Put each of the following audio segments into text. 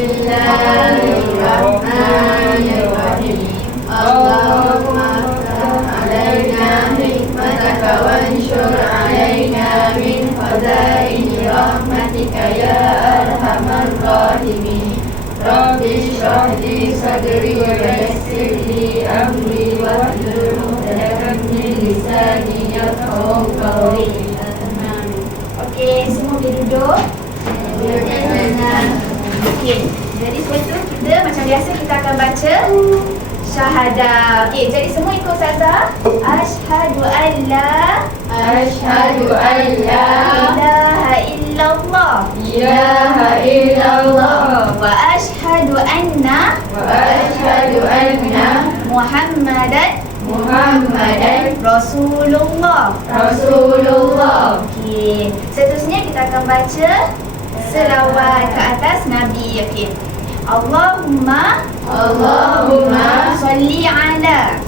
Bismillahirrahmanirrahim. Allahumma aftah alaina hikmataka wanshur alaina min khazaini rahmatika ya arhamar rahimin. Rabbi shrah li sadri wa yassir li amri wahlul 'uqdatam min lisani yafqahu qawli. Okey, semua boleh duduk. Okey, jadi sebelum tu kita macam biasa kita akan baca syahadah. Okey, jadi semua ikut Ustazah. Asyhadu an la ilaha illallah wa asyhadu anna Muhammadan Rasulullah. Okey, seterusnya kita akan baca selawat ke atas Nabi. Okey. Allahumma salli ala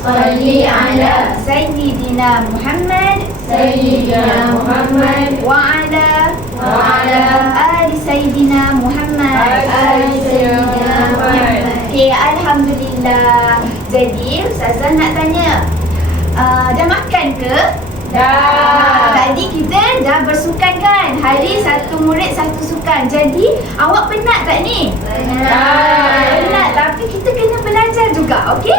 Sayyidina Muhammad wa ala ali Sayyidina Muhammad. Okey, alhamdulillah. Jadi Ustazah nak tanya, dah makan ke? Dah. Tadi kita dah bersukan kan? Hari satu murid satu sukan. Jadi awak penat tak ni? Penat, tapi kita kena belajar juga, okey?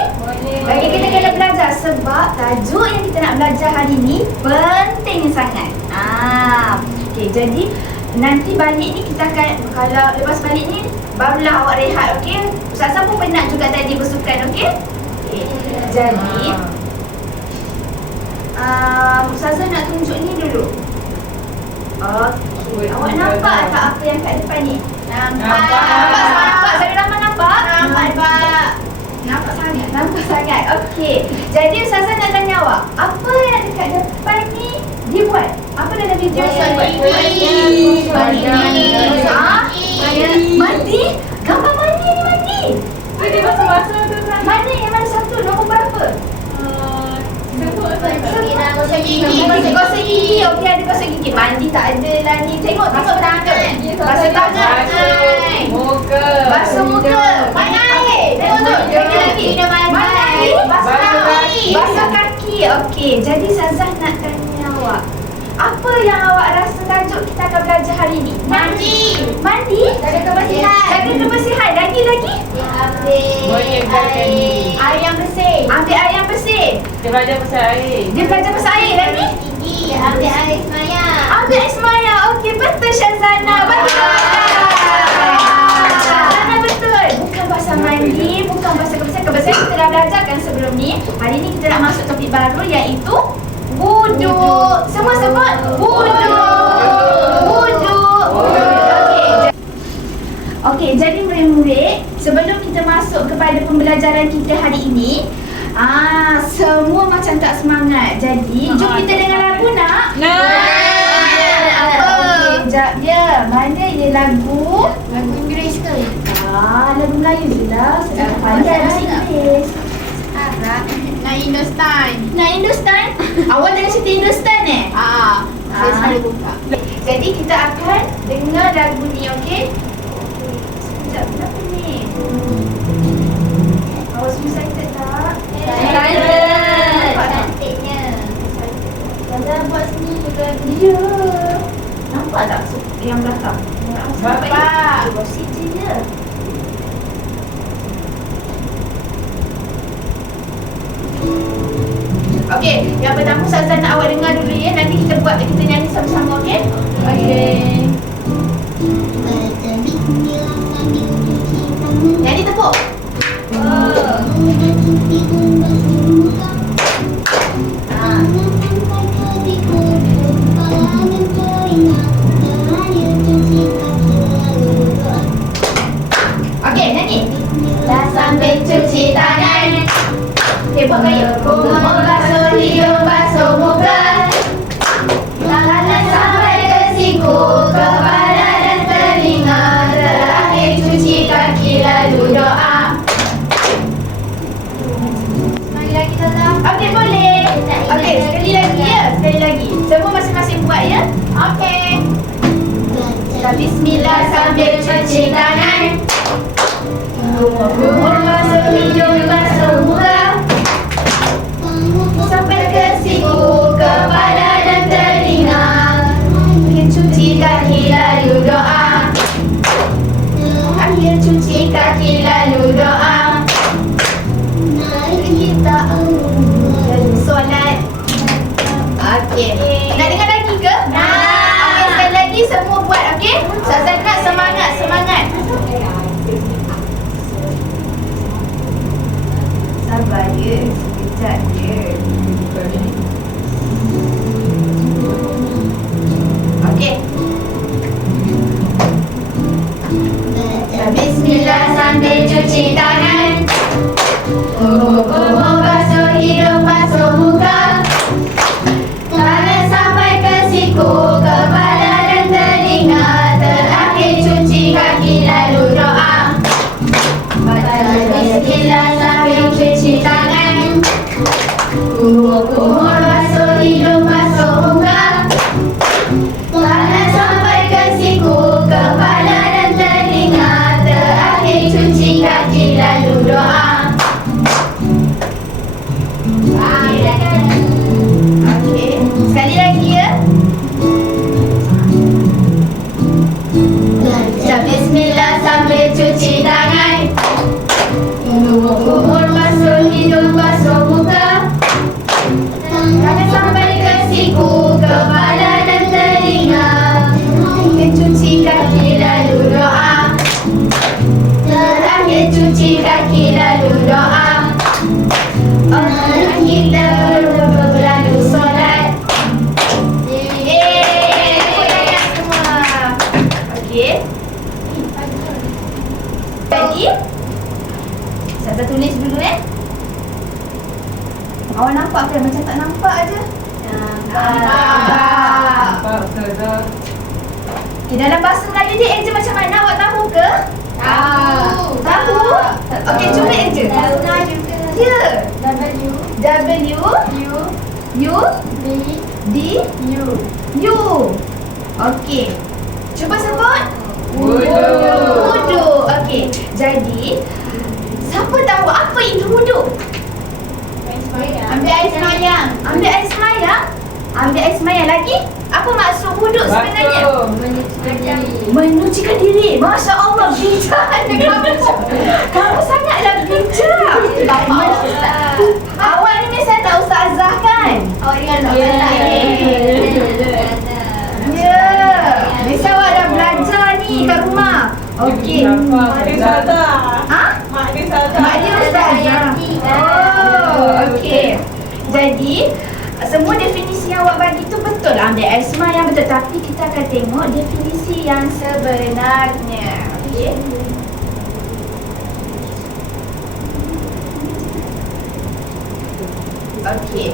Okey, kita kena belajar sebab tajuk yang kita nak belajar hari ni penting sangat. Okey, jadi nanti balik ni kita akan, kalau lepas balik ni barulah awak rehat, okey? Ustazah pun penat juga tadi bersukan, okey? Okey. Jadi Ustazah nak tunjuk ni dulu. Okey, awak nampak tak apa yang kat depan ni? Nampak. Saya ramai nampak? Nampak sangat. Okey. Jadi Ustazah nak tanya awak, apa yang dekat depan ni dia buat? Apa dalam video yang buat? Mandi? Gambar mandi ni mandi? Dia basuh-basuh tu kan? Mana yang mana satu? Nombor berapa? Gosok gigi. Okey, ada gosok gigi. Mandi tak ada lah ni. Tengok tangan. Basuh tangan. Muka. Basuh muka. Mana air? Tengok tu. Lagi. Mana air? Basuh kaki. Okey, jadi Ustazah nak tanya awak, apa yang awak rasa tajuk kita akan belajar hari ni? Mandi. Jaga kebersihan. Lagi? Air yang bersih. Ambil air yang bersih. Dia belajar pasal air. Lagi? Ambil air semaya. Okey, betul Syazana. Syazana betul. Bukan pasal mandi, bukan pasal kebersihan. Kebersihan kita dah belajarkan sebelum ni. Hari ni kita nak masuk topik baru iaitu wuduk. Semua sebut wuduk. Okey, jadi murid-murid, sebelum kita masuk kepada pembelajaran kita hari ini, semua macam tak semangat. Jadi, jom kita dengar lagu nak? Apa? Okey, jap dia. Mana ye lagu? Lagu Inggeris ke? Lagu Melayu je lah. Sedang pandai bahasa Inggeris. Nak Hindustan. Awak jangan cerita Hindustan Saya selalu buka. Jadi kita akan dengar lagu ni, okey? Sekejap, kenapa ni? Awak semua excited tak? Nampak tak? Kalau buat sini juga. Ya. Nampak tak yang belakang? Bapak. Gosip je. Okey, yang pertama Ustazah nak awak dengar dulu ya. Nanti kita nyanyi sama-sama, okey? Okey. Nyanyi tepuk. Okey, nyanyi. Dah sampai cuci tangan. Okey, buat gaya. Kumur basuh hidung, basuh muka. Tangan sampai ke siku, kepala dan telinga. Terakhir cuci kaki lalu doa. Sekali lagi Tata. Okey, boleh. Okey, sekali lagi ya. Sekali lagi. Semua masing-masing buat ya. Okey. Bismillah sambil cuci tangan. Kumur basuh hidung, basuh muka. Sampai ke siku, kepala dan telinga. Cuci kaki lalu doa. Akhir cuci kaki lalu doa. Kita lalu solat. Okey. Nak dengar lagi ke? Okey, sekali lagi semua buat, okey? Ustazah nak semangat. Sabar ya, sekejap je. Okey. Bismillah sambil cuci tangan. Kumur basuh hidung, basuh muka. Tangan sampai ke siku, kepala dan telinga. Terakhir cuci kaki lalu doa. Baca bismillah sambil cuci tangan. Kumur basuh hidung, basuh muka. Tangan sampai ke siku, kepala dan telinga. Terakhir cuci kaki lalu doa. Okey, sekali lagi ya. Bismillah sambil cuci tangan. Kumur basuh hidung, basuh muka. Tangan sampai ke siku, kepala dan telinga. Cuci kaki lalu doa. Terakhir cuci kaki lalu doa. Kita berlalu solat. Yeay, semua. Okey. Jadi saya tulis dulu Awak nampak ke? Macam tak nampak aja. Nampak. Okay, dalam bahasa Melayu ni Angel macam mana? Awak tahu ke? Tahu? Okey, cuba Angel. Ya. U. Okey. Cuba sebut. Wudu. Okey. Jadi, siapa tahu apa itu wudu? Ambil air semayang. Ambil air semayang lagi. Apa maksud wudu sebenarnya? Menyucikan diri. Masya Allah, bijak kamu. Kamu sangatlah bijak. Awak ni memang tak ustazah kan? Ya. Biasa awak dah belajar ni kat rumah. Okey. Mak dia salah. Mak dia ustazah. Oh, okey. Jadi, semua definisi yang awak bagi tu betul. Ambil air semayang betul. Tapi kita akan tengok definisi yang sebenarnya. Okey.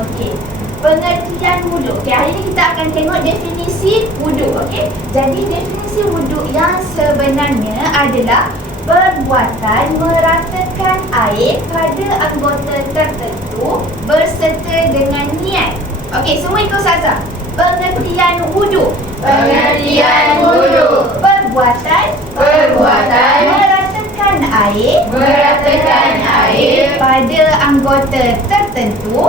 Okey. Pengertian wudu. Okey, hari ni kita akan tengok definisi wudu. Okey. Jadi definisi wudu yang sebenarnya adalah perbuatan meratakan air pada anggota tertentu berserta dengan niat. Okey, semua ikut Ustazah. Pengertian wudu. Perbuatan meratakan air pada anggota tertentu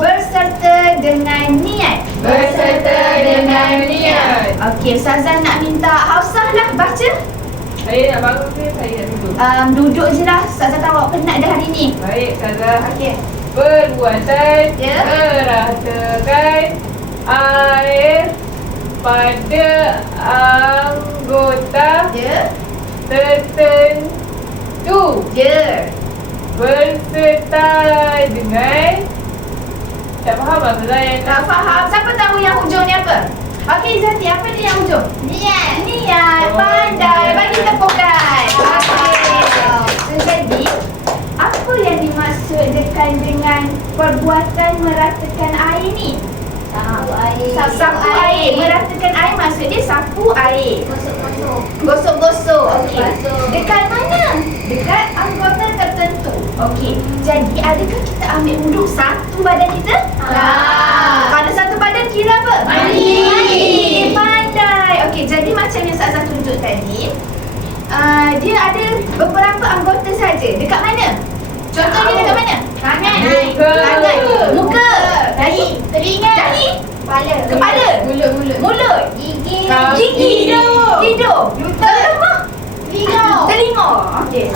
berserta dengan niat. Okey, Ustazah nak minta Hafsah lah baca. Saya nak bangun ke saya nak duduk? Duduk je lah. Ustazah tahu awak penat dah hari ni. Baik, Ustazah. Okey. Perbuatan Ya. meratakan air pada anggota tertentu berserta dengan. Tak faham apa saya? Tak faham. Siapa tahu yang hujung ni apa? Okey, Zati, apa ni yang hujung? Niat. Pandai. Bagi tepukan. Okey. Jadi, apa yang dimaksudkan dengan perbuatan meratakan air ni? Sapu air. Meratakan air maksud dia sapu air. Gosok-gosok. Okey. Dekat mana? Dekat anggota tertentu. Okey. Jadi, adakah kita ambil wuduk satu badan kita? Kalau satu badan kira apa? Mandi. Ustazah tunjuk tadi, dia ada beberapa anggota saja. Dekat mana? Contohnya dekat mana? Tangan. Tangan, muka, dahi, Telinga. dahi, Kepala. kepala, mulut, Gigi. gigi, hidung, lemak, telinga. Okey.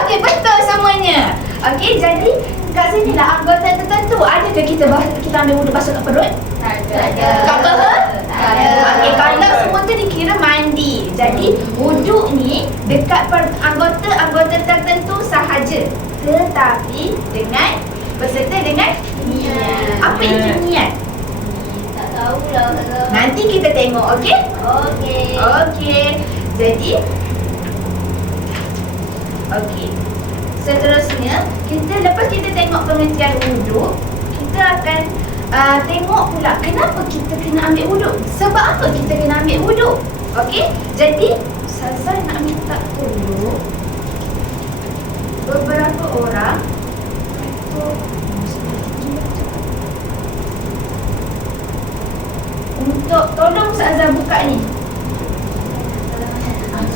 Okey, betul semuanya. Okey, jadi kat sini lah anggota tertentu. Adakah kita ambil wuduk basuh kat perut? Tak Kat perut? Tak ada. Okey, kalau semua tu dikira mandi. Jadi wuduk ni dekat anggota tertentu sahaja. Tetapi dengan berserta dengan Niat. apa itu niat? Tak tahulah. Nanti kita tengok, okey? Okey. Okey. Jadi okey. Seterusnya, lepas kita tengok pengertian wuduk, kita akan tengok pula kenapa kita kena ambil wuduk. Sebab apa kita kena ambil wuduk? Okey? Jadi, Ustazah nak minta tolong beberapa orang untuk tolong Ustazah buka ni.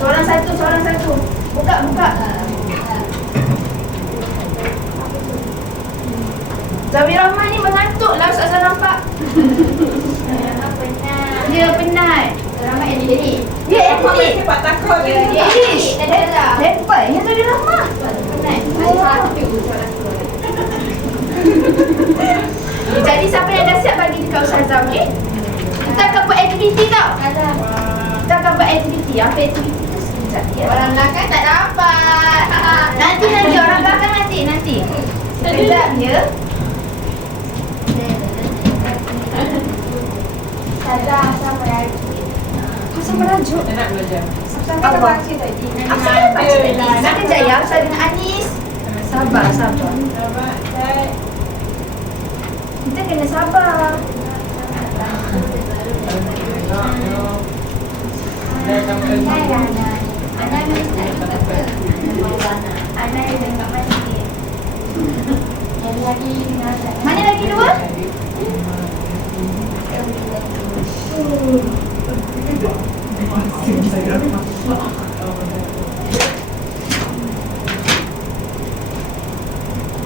Seorang satu. Buka. Zawi Rahman ni mengantuk lah, Ustazah nampak. Penat. Dia penat. Ramai yang diri. Dia aktif. Pak takut Dia Ish, tak ada lah. hebat. Yang Zawi Rahman. Penat. Jadi siapa yang dah siap bagi dekat Ustazah, okey? Kita akan buat aktiviti tau. Ada. Kita akan buat aktiviti. Apa aktiviti tu sekejap ya. Orang belakang tak dapat. Nanti orang belakang nanti. Sekejap ya. Saja sama lagi. Pasal merajuk. Nak belajar. Sampai kita baca tadi. Apa saya baca tadi? Sekejap ya, Ustazah dengan Anis. Sabar. Sabar. Kita kena sabar. Mana lagi dua?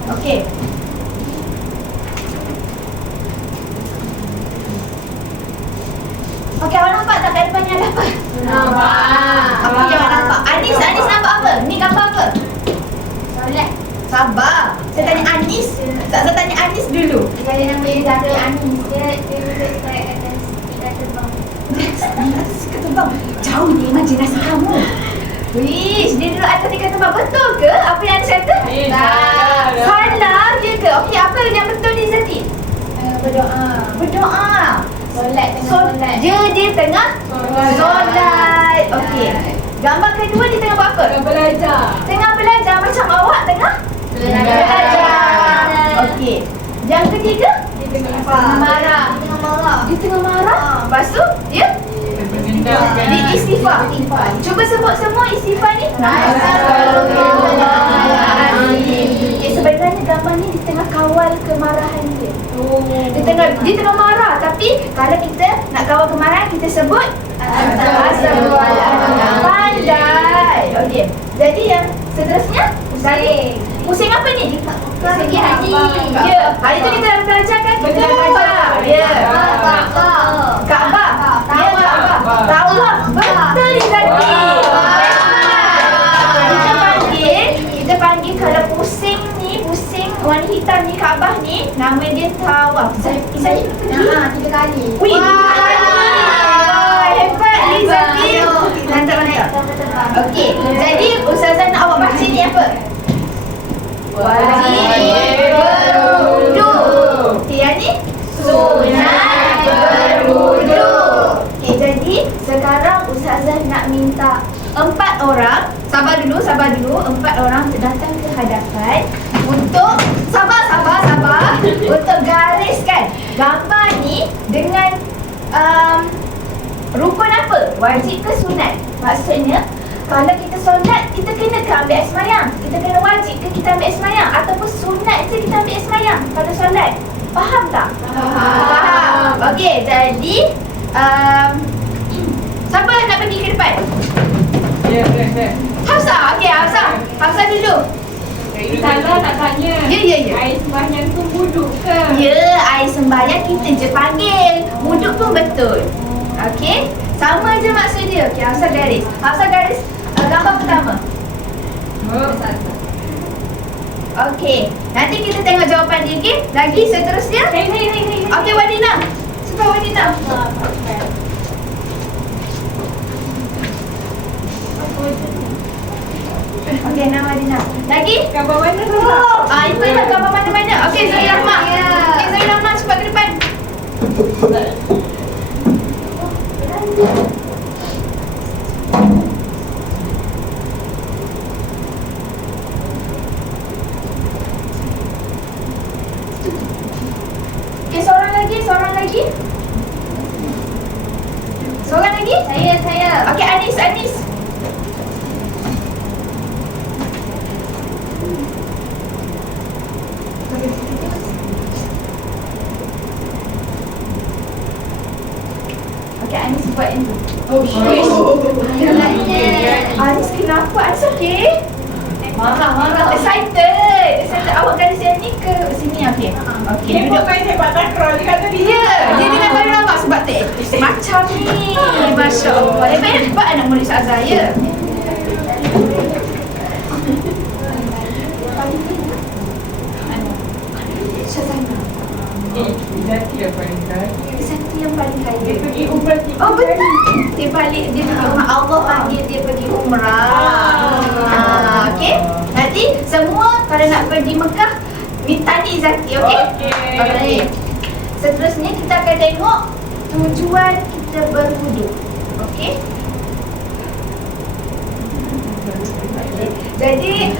Okey. Okey, awak nampak tak kat depan ni ada apa? Apa yang awak nampak? Anis nampak apa? Ni gambar apa? Solat. Sabar. Saya tanya Anis. Saya tanya Anis dulu. Saya nama dia Zahra Anis. Dia duduk dekat atas tiga terbang. Suka tebang. Jauh ni imajinasi kamu. Wish, dia duduk atas tiga tempat. Betul ke apa yang Anis kata? Salah je ke? Okey, apa yang betul ni Zati? Berdoa. Solat tengah solat. Dia tengah solat. Okey. Gambar kedua dia tengah buat apa? Tengah belajar macam awak tengah belajar. Okey. Yang ketiga? Dia tengah marah. Dia tengah marah. Lepas tu dia istighfar. Cuba sebut semua istighfar ni. Astagfirullahaladzim. Sebenarnya gambar ni di tengah kawal kemarahan dia. Dia tengah marah, tapi kalau kita nak kawal kemarahan kita sebut astagfirullahaladzim. Pandai. Okey. Jadi yang seterusnya pusing apa ni? Pergi haji. Ya, hari tu kita dah belajar kan? Kita dah belajar. Ya. Kaabah. Ya, Kaabah. Tawaf. Betul ni tadi. Kita panggil kalau pusing warna hitam ni Kaabah ni, nama dia tawaf. Saya Tiga kali. Wih, 3 kali. Hebat ni Zati. Mantap. Okey, jadi Ustazah nak awak baca ni apa? Wajib berwuduk. Okey, yang ni sunat berwuduk. Okey, jadi sekarang Ustazah nak minta 4 orang, sabar dulu, 4 orang datang ke hadapan untuk sabar untuk gariskan gambar ni dengan rukun apa? Wajib ke sunat? Maksudnya kalau kita solat, kita kena ke ambil air semayang? Kita kena wajib ke kita ambil air semayang? Ataupun sunat je kita ambil air semayang pada solat? Faham tak? Faham. Okey, jadi siapa nak Hafsah, okey Hafsah. Hafsah dulu. Salah nak tanya. Ya. Air sembahyang tu wuduk ke? Ya, air sembahyang kita je panggil. Wuduk pun betul. Okey? Sama je maksud dia. Okey, Hafsah garis. Hafsah garis gambar pertama. Okey, nanti kita tengok jawapan dia, okey? Lagi seterusnya. Okey, Wadina. Cepat Wadina. Okey, nama Wadina. Lagi? Gambar mana tu? Itu dah gambar mana-mana. Okey, Zoe Rahma. Okey, Zoe Rahma cepat ke depan. Okey, seorang lagi. Seorang lagi. Saya. Okey, Anis. Okey, Anis buat yang tu. Anis kenapa? Anis okey? Marah. Excited. Awak garis yang ni ke sini? Okey. Okey, Dia duduk. pun main sepak takraw. Dia kata dia. Ya, dia dengan Zoe Rahma sebab tak macam ni. Masya Allah. Hebat anak murid Ustazah, ya. Syazana. Zaki yang paling kaya. Satu yang paling Dia kaya. pergi umrah Oh betul. Dia pergi umrah. Allah panggil dia pergi umrah. Okey. Nanti semua kalau nak pergi Mekah minta ni Zaki, okey? Okey. Seterusnya kita akan tengok tujuan kita berwuduk. Okey? Jadi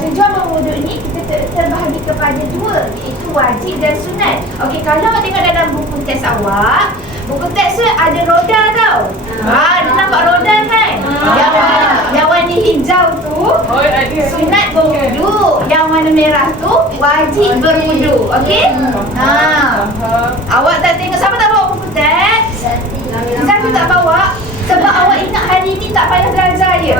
tujuan berwuduk ni kita terbahagi kepada dua, iaitu wajib dan sunat. Okey, kalau awak tengok dalam buku teks awak, buku teks tu ada roda tau. Dia nampak roda kan? Yang warna hijau tu sunat berwuduk, yang warna merah tu wajib berwuduk. Okey? Awak tak tengok, siapa tak bawa buku teks? Zaki tak bawa sebab awak ingat hari ni tak payah belajar ya.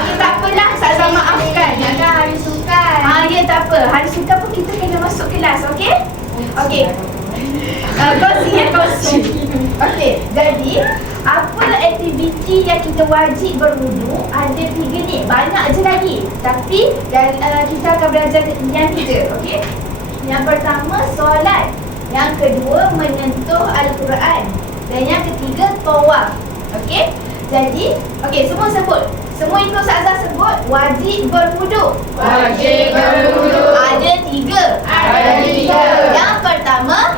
Okey, tak apalah, Ustazah maafkan. Kan hari sukan. Ya, tak apa. Hari sukan pun kita kena masuk kelas, okey? Okey. Kongsi. Okey, jadi apa aktiviti yang kita wajib berwuduk? Ada 3 ni. Banyak je lagi. Tapi kita akan belajar yang 3, okey? Yang pertama, solat. Yang kedua, menyentuh Al-Quran. Dan yang ketiga, tawaf. Okey? Jadi, okey, semua sebut. Semua ikut Ustazah sebut. Wajib berwuduk. Wajib berwuduk. Ada 3. Ada 3. Yang pertama,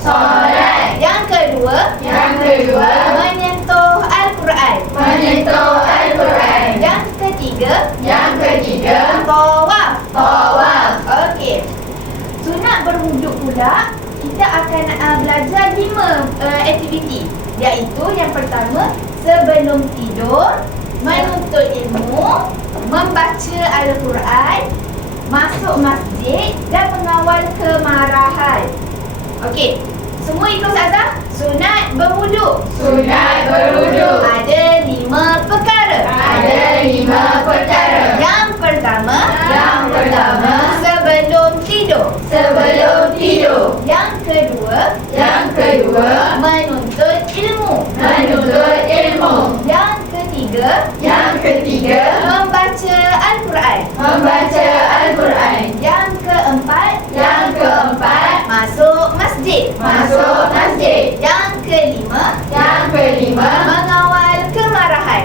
Solat. Yang kedua, menyentuh Al-Quran. Yang ketiga, tawaf. Okey. Sunat berwuduk pula, kita akan belajar 5 aktiviti. Iaitu yang pertama, sebelum tidur, menuntut ilmu, membaca Al-Quran, masuk masjid dan mengawal kemarahan. Okey, semua ikut Ustazah. Sunat berwuduk. Ada 5 perkara. Yang pertama, sebelum tidur. Yang kedua, menuntut ilmu. Yang ketiga, membaca Al-Quran. Yang keempat, masuk masjid. Yang kelima, mengawal kemarahan.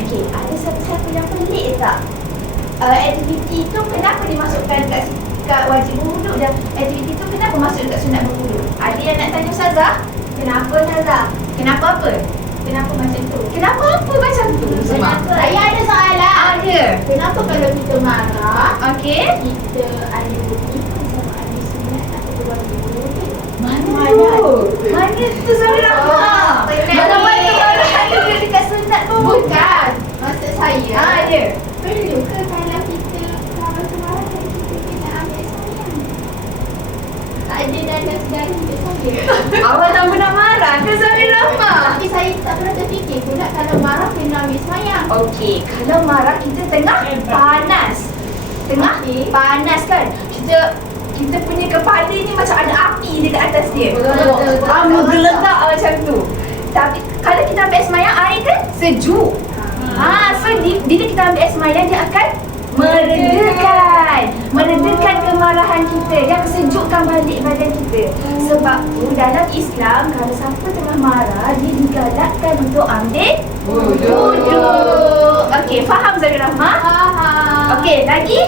Okey, ada siapa-siapa yang pelik tak? Aktiviti tu kenapa dimasukkan kat wajib berwuduk dan aktiviti tu kenapa masuk dekat sunat berwuduk? Ada yang nak tanya Ustazah? Kenapa Ustazah? Kenapa apa? Kenapa macam tu? Kenapa apa macam tu? Saya ada soalan. Ada. Kenapa kalau kita marah, Okey. kita ada buktikan sama ada sunat atau wajib berwuduk? Mana tu Zoe Rahma? Mana ada dekat sunat berwuduk? Bukan. Maksud saya, Ada. perlu ke kalau kita marah kemarahan kita kena ambil sayang? Tak ada dalam sejarah hidup saya. Awak tak pernah marah ke Zoe Rahma? Tapi saya tak kena terfikir pula kalau marah kena ambil semayang. Okey, kalau marah kita tengah panas. Tengah panas kan. Kita punya kepala ni macam ada api dekat atas dia. Betul. Menggelegak macam tu. Tapi kalau kita ambil air semayang, air kan sejuk. So bila kita ambil air semayang, dia akan meredakan kemarahan kita, yang sejukkan balik badan kita. Sebab tu dalam Islam, kalau siapa tengah marah, dia digalakkan untuk ambil wudu. Okey, faham Zahir Rahmah? Faham. Okey, lagi?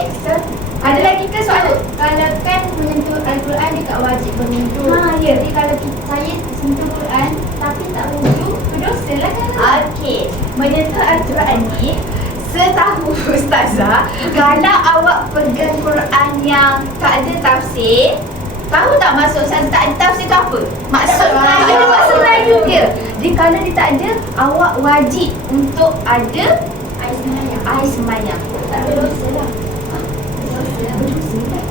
Ada lagi ke soalan? Kalau kan menyentuh Al-Quran dekat wajib berwudu. Ya. Jadi kalau saya sentuh Quran tapi tak wudu, berdosa lah kan? Okey, menyentuh Al-Quran ni, setahu Ustazah, kalau awak pegang Quran yang tak ada tafsir, tahu tak maksud Ustazah tak ada tafsir tu apa? Maksud ada maksud Melayu dia. Jadi kalau dia tak ada, awak wajib untuk ada Air semayang. air semayang. Tak berdosa lah. Berdosa kan?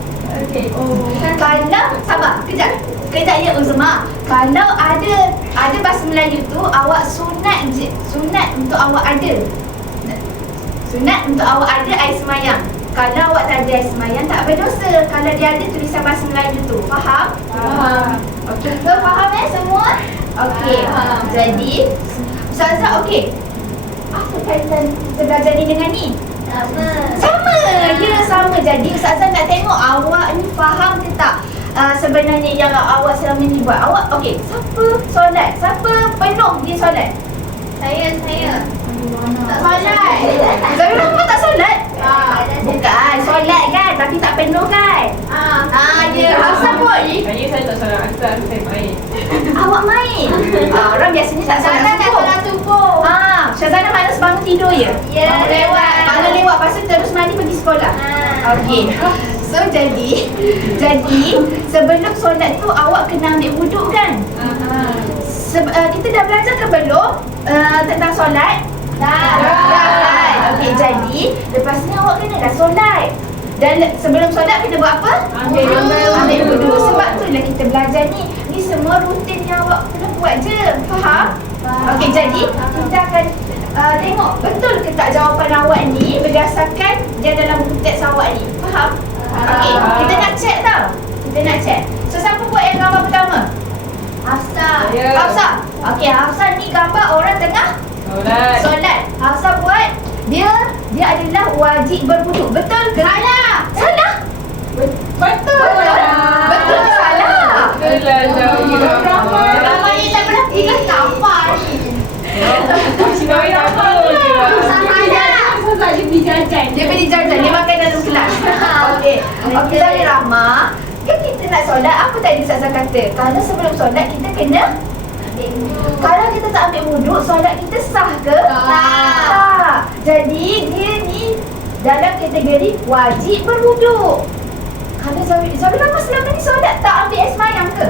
Okey. Kalau, sabar, kejap ya Uzma. Kalau ada bahasa Melayu tu, awak sunat untuk awak ada. Sunat untuk awak ada air semayang. Kalau awak tak ada air semayang, tak berdosa. Kalau dia ada tulisan bahasa Melayu tu. Faham? Faham. Okey, so faham semua? Okey. Faham. Jadi, Ustazah, okey. Apa kaitan kita belajar ni dengan ni? Sama. Ya, sama. Jadi Ustazah nak tengok awak ni faham ke tak sebenarnya yang awak selama ni buat. Awak, okey, siapa solat? Siapa penuh dia solat? Saya. Tak solat. Zahir Rahmah tak solat? Bukan, solat kan, tapi tak penuh kan? Ya, Hafsah pun. Saya tak solat asar, saya main. Awak main. Orang biasanya tak solat subuh. Syazana malas bangun tidur je. Ya, Bangun lewat, lepas tu terus mandi pergi sekolah. Okey. So jadi sebelum solat tu awak kena ambil wuduk kan? Kita dah belajar ke belum tentang solat? Dah. Okey, jadi lepas ni awak kena dah solat. Dan sebelum solat kena buat apa? Ambil wudu. Sebab tu lah kita belajar ni. Ni semua rutin yang awak kena buat je. Faham? Okey, jadi kita akan tengok betul ke tak jawapan awak ni berdasarkan yang dalam buku teks awak ni. Faham? Okey, kita nak check tau. Kita nak check. So siapa buat yang gambar pertama? Hafsah. Ya. Hafsah. Okey, Hafsah ni gambar orang tengah solat. Hafsah buat dia adalah wajib berwuduk. Betul ke? Salah. Betul. Betul ke salah? Betul lah. Ramai ni tak pernah tiga kapal ni. Dia beli jajan, dia makan dalam kelas. Okey, Zahir Rahmah, kan kita nak solat, apa tadi Ustazah kata? Kalau sebelum solat kita kena kalau kita tak ambil wuduk, solat kita sah ke? Tak. Jadi dia ni dalam kategori wajib berwuduk. Kalau Zahir Rahmah selama ni solat tak ambil air semayang ke?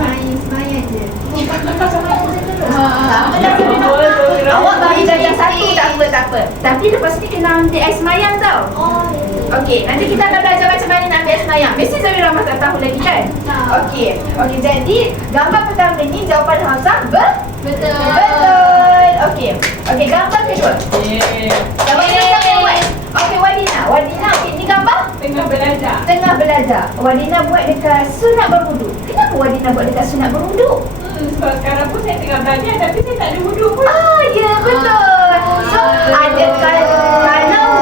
Air semayang je. Tak apa. Awak bagi jajan satu tak apa. Tapi lepas ni kena ambil air semayang tau. Okey, nanti kita akan belajar macam mana nak ambil air semayang. Mesti Zahir Rahmah tak tahu lagi kan? Okey, jadi gambar pertama ni jawapan Hafsah betul. Okey, gambar kedua. Gambar kedua siapa yang buat? Okey, Wadina, okey, ni gambar tengah belajar. Wadina buat dekat sunat berwuduk. Kenapa Wadina buat dekat sunat berwuduk? Sebab sekarang pun saya tengah belajar tapi saya tak ada wuduk pun. Ya, betul. So, kalau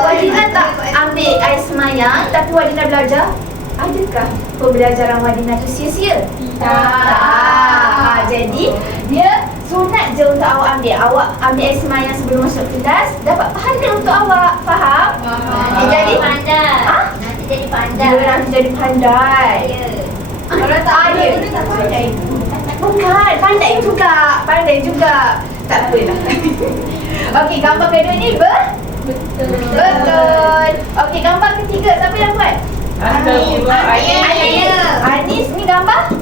Wadina tak ambil air semayang tapi Wadina belajar, adakah pembelajaran Wadina tu sia-sia? Tak. Jadi, dia sunat je untuk awak ambil. Awak ambil air semayang sebelum masuk kelas, dapat pahala untuk awak. Faham? Jadi pandai. Nanti jadi pandai. Dia nanti jadi pandai. Orang tak ada. tak pandai. Bukan, pandai juga. Tak apalah. Okey, gambar kedua ni betul. Okey, gambar ketiga siapa yang buat? Anis ni gambar?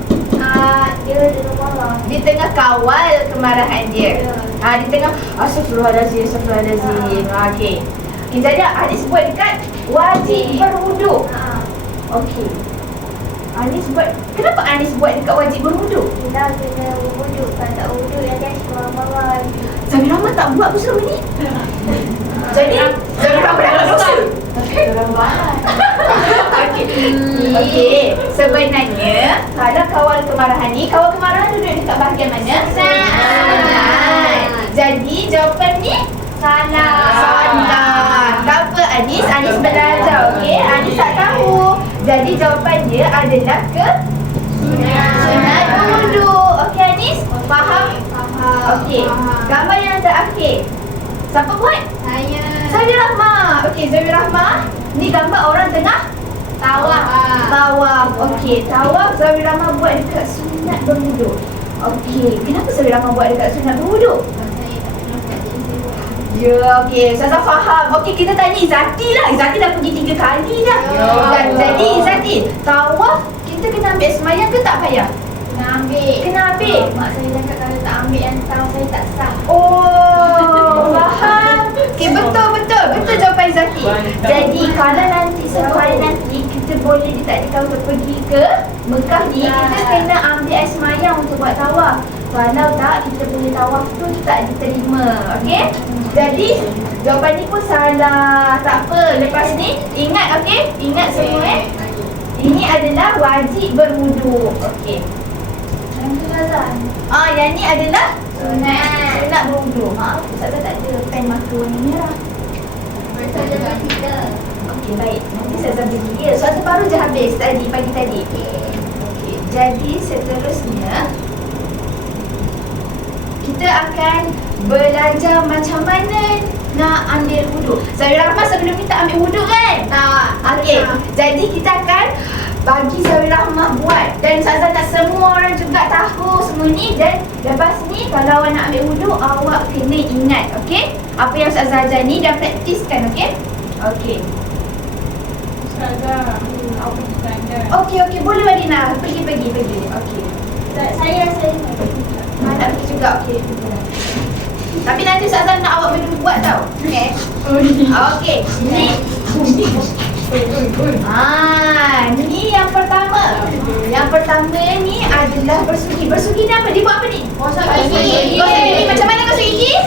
Dia duduk malam. Dia tengah kawal kemarahan dia. Dia tengah Astagfirullahalazim. Okey. Jadi Anis buat dekat wajib berwuduk. Okey. Anis buat, kenapa Anis buat dekat wajib berwuduk? Kita kena wuduk. Kalau tak wuduk, nanti keluar bawah. Zabir Rahman tak buat pun selama ni. Jadi Zabir Rahman dah dosa. Okey, sebenarnya kalau kawal kemarahan ni, kawal kemarahan duduk dekat bahagian mana? Salah. Jadi jawapan ni salah. Tak apa Anis, Anis belajar, okey? Anis tak tahu. Jadi jawapan dia adalah ke sunat wuduk. Okey Anis? Faham? Okey. Gambar yang terakhir. Siapa buat? Saya. Zabir Rahmah. Okey, Zabir Rahmah. Ni gambar orang tengah Tawaf. tawaf. Okey, tawaf Zabir Rahmah buat dekat sunat berwuduk. Okey, kenapa Zabir Rahmah buat dekat sunat berwuduk? Ya, okey. Ustazah faham. Okey, kita tanya Izzati lah. Izzati dah pergi 3 kali dah. Jadi Izzati, tawaf kita kena ambil semayang ke tak payah? Kena ambil. Kena ambil. Mak saya cakap kalau tak ambil yang tawaf saya tak sah. Oh, faham. Okey, betul jawapan Izzati. Jadi kalau nanti satu hari nanti kita boleh ditakdirkan untuk pergi ke Mekah ni, kita kena ambil air semayang untuk buat tawaf. Kalau tak, kita punya tawaf tu tak diterima. Okey? Jadi jawapan ni pun salah. Tak apa, lepas ni ingat, okey? Ingat semua Ini adalah wajib berwuduk. Okey. Yang tu Azan. Yang ni adalah Sunat. sunat berwuduk. Maaf, Ustazah tak ada pen marker warna merah. Betul jawapan kita. Okey, baik. Nanti Ustazah beri. Ya, Ustazah baru je habis tadi, pagi tadi. Okey, jadi seterusnya kita akan belajar macam mana nak ambil wuduk. Zabir Rahmah sebelum ni tak ambil wuduk kan? Tak. Okey, jadi kita akan bagi Zabir Rahmah buat. Dan Ustazah nak semua orang juga tahu semua ni. Dan lepas ni kalau awak nak ambil wuduk, awak kena ingat, okey? Apa yang Ustazah ajar ni dan praktiskan, okey? Okey. Ustazah, aku pergi tanda. Okey, boleh Madinah. Pergi. Okey. Saya Nak pergi juga, okey. Tapi nanti Ustazah nak awak berdua buat tau. Okey. Okey. Ni yang pertama. Yang pertama ni adalah bersugi. Bersugi ni apa? Dia buat apa ni? Gosok gigi. gigi. Gosok gigi. Macam mana gosok gigi?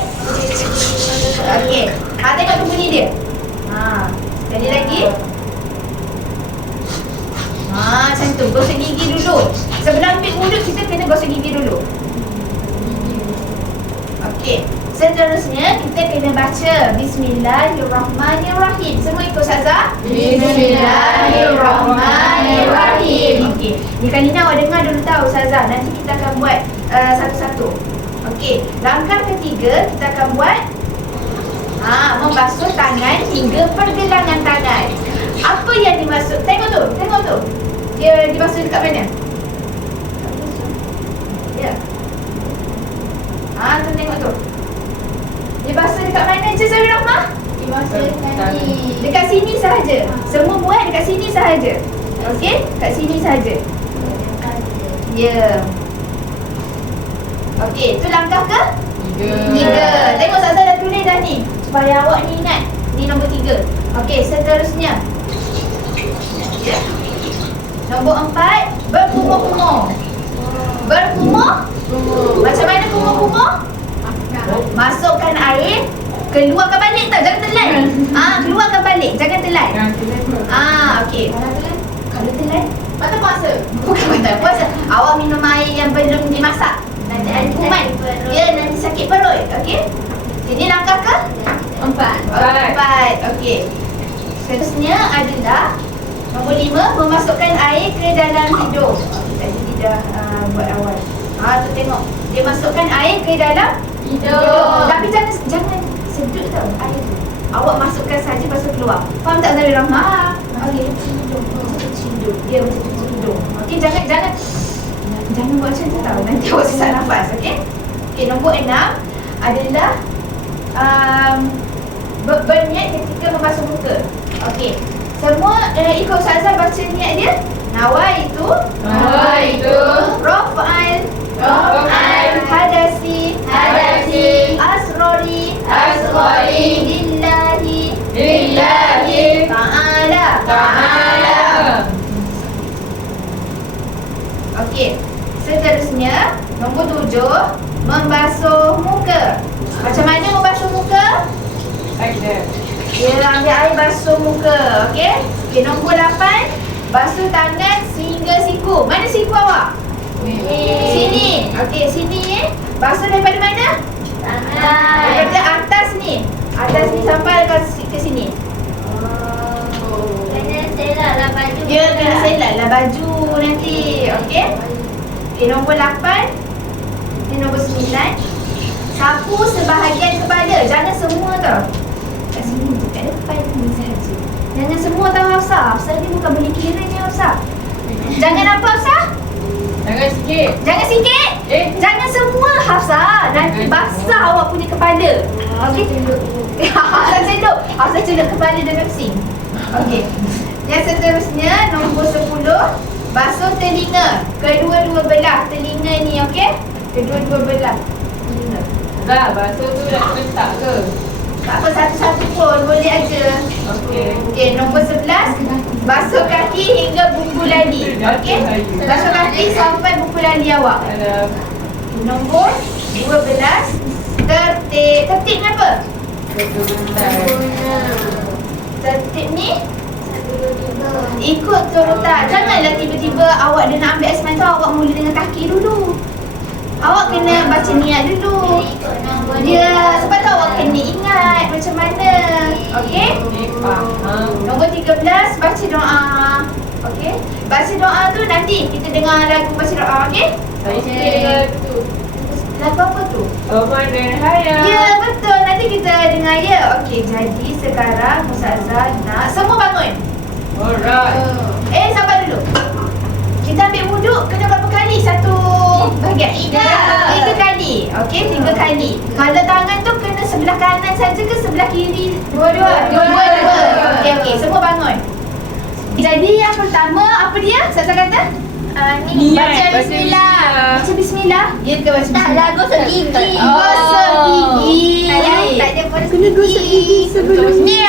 Okey. Tengok tu bunyi dia. Sekali lagi. Macam tu. Gosok gigi dulu. Sebelum ambil wuduk, kita kena gosok gigi dulu. Okey. Seterusnya kita kena baca Bismillahirrahmanirrahim. Semua ikut Ustazah. Bismillahirrahmanirrahim. Okey. Ni kali ni awak dengar dulu tahu Ustazah. Nanti kita akan buat satu-satu. Okey. Langkah ketiga kita akan buat membasuh tangan hingga pergelangan tangan. Apa yang dimaksud? Tengok tu. Dia dibasuh dekat mana? Ya. Tu tengok tu. Dia basuh dekat mana je Zabir Rahmah? Dimasukkan ni. Dekat sini sahaja. Semua buat dekat sini sahaja. Okey? Kat sini sahaja. Ya. Okey, tu langkah ke? 3. Tengok Ustazah dah tulis dah ni. Supaya awak ni ingat. Ni nombor 3. Okey, seterusnya. Ya. Nombor 4, berkumur-kumur. Macam mana kumur-kumur? Masukkan air, keluarkan balik tau, jangan telan. Keluarkan balik, jangan telan. Okey. Kalau telan, batal puasa. Bukan batal puasa. Awak minum air yang belum dimasak. Nanti ada kuman. Ya, nanti sakit perut. Okey. Jadi langkah ke? 4. Okey. Seterusnya adalah nombor 5, memasukkan air ke dalam hidung. Tadi dah buat awal. Tu tengok. Dia masukkan air ke dalam hidung. Tapi jangan sedut tau air tu. Awak masukkan saja lepas tu keluar. Faham tak Zabir Rahmah? Okey, hidung. Dia macam cuci hidung. Okey, jangan buat macam tu tau. Nanti awak sesak nafas, okey? Okey, nombor 6 adalah berniat ketika membasuh muka. Okey. Semua ikut Ustazah baca niat dia. Nawaitu Raf'al Hadasi Asrori Lillahi Ta'ala. seterusnya, nombor 7, membasuh muka. Macam mana membasuh muka? Dia ambil air basuh muka. Okey. Okey, nombor 8, basuh tangan sehingga siku. Mana siku awak? Sini. Okey, sini. Basuh daripada mana? Daripada atas ni. Atas ni sampai ke sini. Kena selaklah baju. Dia kena selatlah baju nanti. Okey. Okey, nombor 8. Ini nombor 9. Sapu sebahagian kepala. Jangan semua tau. Kat sini je, kat depan ni sahaja. Jangan semua tau Hafsah. Hafsah ni bukan boleh kira ni Hafsah. Jangan apa Hafsah? Jangan sikit. Jangan sikit. Jangan semua Hafsah. Nanti basah awak punya kepala. Okey. Hafsah cedok. Hafsah cedok kepala dengan pusing. Okey. Yang seterusnya nombor 10, basuh telinga. Kedua-dua belah telinga ni, okey? Kedua-dua belah telinga. Dah, basuh tu nak letak ke? Tak apa, satu-satu pun boleh aja. Okey. Okey, nombor 11, basuh kaki hingga buku lali. Okey? Basuh kaki sampai buku lali awak. Ada. Nombor 12, tertib. Tertib ni apa? Tertib ni ikut turutan. Janganlah tiba-tiba awak dah nak ambil assignment tu, awak mula dengan kaki dulu. Awak kena baca niat dulu. Ya, sebab tu awak kena ingat macam mana. Okey? Faham. Nombor 13, baca doa. Okey? Baca doa tu nanti kita dengar lagu baca doa, okey? Saya sikit dengan lagu tu. Lagu apa tu? Oman dan Hayat. Ya, betul. Nanti kita dengar ya. Okey, jadi sekarang Ustazah nak semua bangun. Alright. Sabar dulu. Kita ambil wuduk kena berapa kali satu bahagian? 3 kali. Okey, 3 kali. Kalau tangan tu kena sebelah kanan saja ke sebelah kiri? Dua-dua. Okey, semua bangun. Jadi yang pertama apa dia? Ustazah kata? Ni Niat. Baca bismillah. Baca bismillah. Ya ke baca bismillah? taklah gosok gigi. Gosok gigi. Tak ada pun Kena gosok gigi sebelum Ni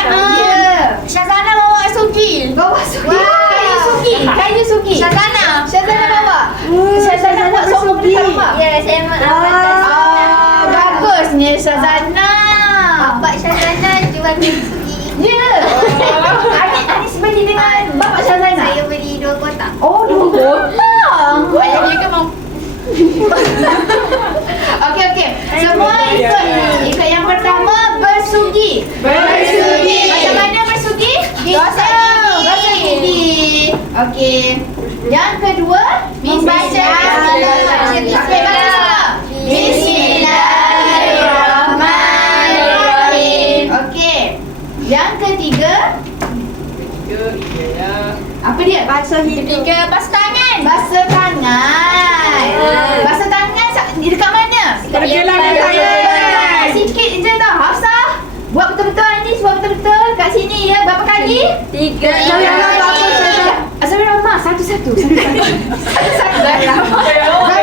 Syazana bawa sugi. Bawa sugi. Kayu sugi. Kayu sugi. Syazana bawa. Syazana buat semua benda kat rumah. Ya, saya mak Bagusnya Syazana. Bapak Syazana jual gigi. Ya. Anis beli dengan bapak Syazana. Saya beli 2 kotak. Oh, 2 kotak. Ayah dia ke mau? Okey. Semua ikut yang pertama bersugi. Macam mana bersugi? Gosok gigi. Okey. Yang kedua, membaca Bismillahirrahmanirrahim. Okey. Yang ketiga, apa dia? Basuh hidung. Basuh tangan. Basuh tangan. Basuh tangan di dekat mana? Pergelangan tangan. Sikit je tau. Hafsah. Buat betul-betul Anis, buat betul-betul kat sini ya. Berapa kali? 3. Jangan apa saja. Asal Rahmah satu-satu.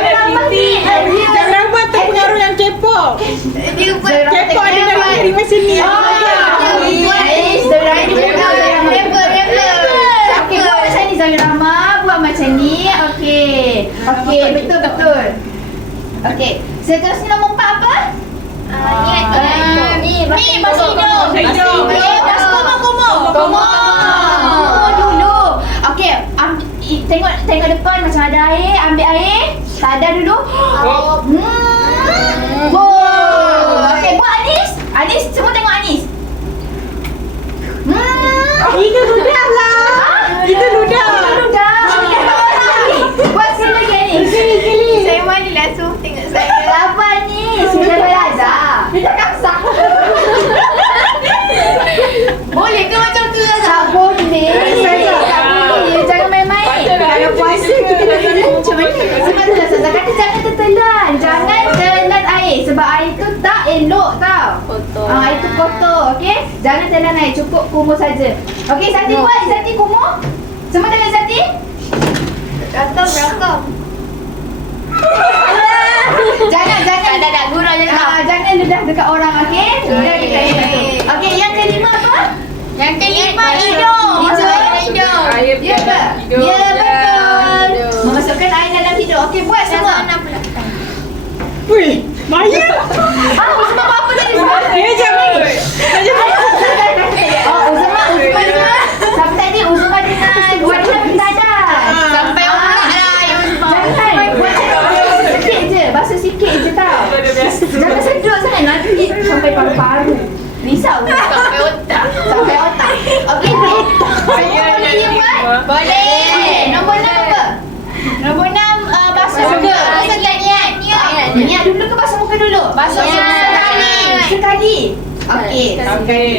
Rahmah ni. Jangan buat terpengaruh yang kepo. Kepo ada dalam diri macam ni. Okey, buat macam ni Zahir Rahmah. Buat macam ni. Okey, betul-betul. Okey, seterusnya nombor 4 apa? Ni basuh hidung. Basuh kumur dulu. Okey, tengok depan macam ada air. Ambil air. Sadar dulu. Okey, buat Anis. Anis, semua tengok Anis. Itu ludah lah. Itu ludah. Buat sekali lagi Anis. Saya mandi langsung tengok saya. Apa Anis? Sudah belajar. Tidak kasar. Boleh ke macam tu Zaza? Tak boleh. Jangan main-main. Kalau puasa kita nak kena macam mana? Sebab tu Zaza kata jangan tertelan. Jangan telan air. Sebab air tu tak elok tau. Kotor. Air tu kotor, okey? Jangan telan air. Cukup kumur saja. Okey, Zati buat. Zati kumur. Semua dengan Zati. Rakam. Jangan. Tak gurau je tak. Jangan ludah dekat orang, okey? Ludah dekat orang. Okey, yang kelima apa? Yang kelima hidung. Hidung. Hidung. Air Ya ke? hidung. Ya, betul. Memasukkan air dalam hidung. Okey, buat semua. Wih, Maya. Usman buat apa tadi? Dia jangan. Usman. Sampai tadi Usman dengan Wadina minta dah. Sampai orang lah yang Jangan buat sikit je. Basuh sikit je tau. Jangan sedut sangat. Nanti sampai paru-paru. Risau. sampai otak. Sampai otak. Okey, semua boleh je buat? Boleh. Nombor 6 apa? Nombor 6 basuh muka. Niat dulu ke basuh muka dulu? Basuh sekali. Okey.